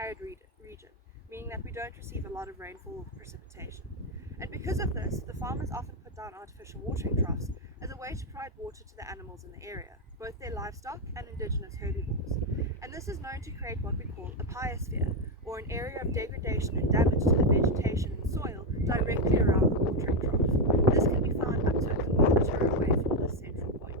arid region, meaning that we don't receive a lot of rainfall or precipitation. And because of this, the farmers often put down artificial watering troughs as a way to provide water to the animals in the area, both their livestock and indigenous herbivores. And this is known to create what we call a biosphere, or an area of degradation and damage to the vegetation and soil directly around the watering trough. This can be found up to a kilometre away from this central point.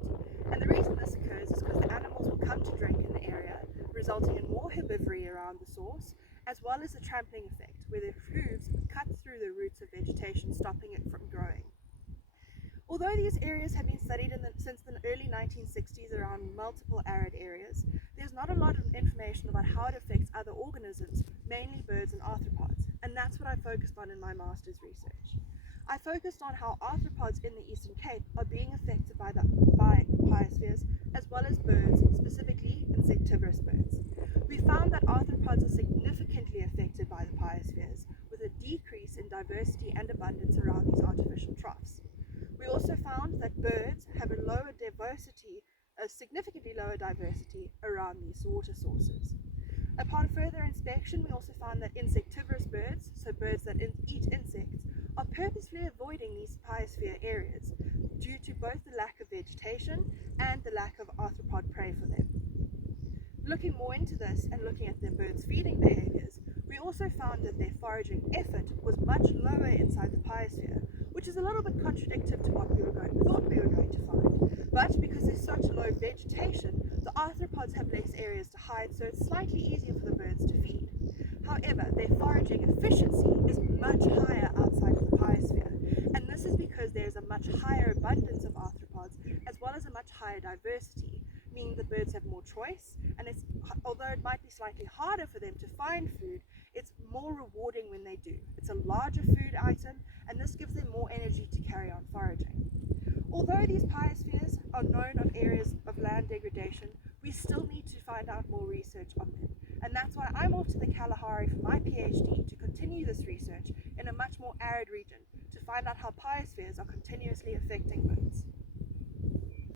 And the reason this occurs is because the animals will come to drink in the area, resulting in more herbivory around the source, as well as the trampling effect, where their hooves cut through the roots of vegetation, stopping it from growing. Although these areas have been studied since the early 1960s around multiple arid areas, there's not a lot of information about how it affects other organisms, mainly birds and arthropods, and that's what I focused on in my master's research. I focused on how arthropods in the Eastern Cape are being affected by biospheres, as well as birds, specifically insectivorous birds. We found that arthropods are significantly affected by the biospheres, with a decrease in diversity and abundance around these artificial troughs. We also found that birds have a significantly lower diversity around these water sources. Upon further inspection, we also found that insectivorous birds, so birds that eat insects, are purposely avoiding these biosphere areas due to both the lack of vegetation and the lack of arthropod prey for them. Looking more into this and looking at the birds' feeding behaviours, we also found that their foraging effort was much lower inside the biosphere, which is a little bit contradictory to what we thought we were going to find. But because there's such low vegetation, the arthropods have less areas to hide, so it's slightly easier for the birds to feed. However, their foraging efficiency is much higher outside of the biosphere, and this is because there's a much higher abundance of arthropods as well as a much higher diversity, meaning the birds have more choice, and although it might be slightly harder for them to find food, it's more rewarding when they do. It's a larger food item, and this gives them more energy to carry on foraging. Although these biospheres are known of areas of land degradation, we still need to find out more research on them. And that's why I'm off to the Kalahari for my PhD to continue this research in a much more arid region to find out how biospheres are continuously affecting birds.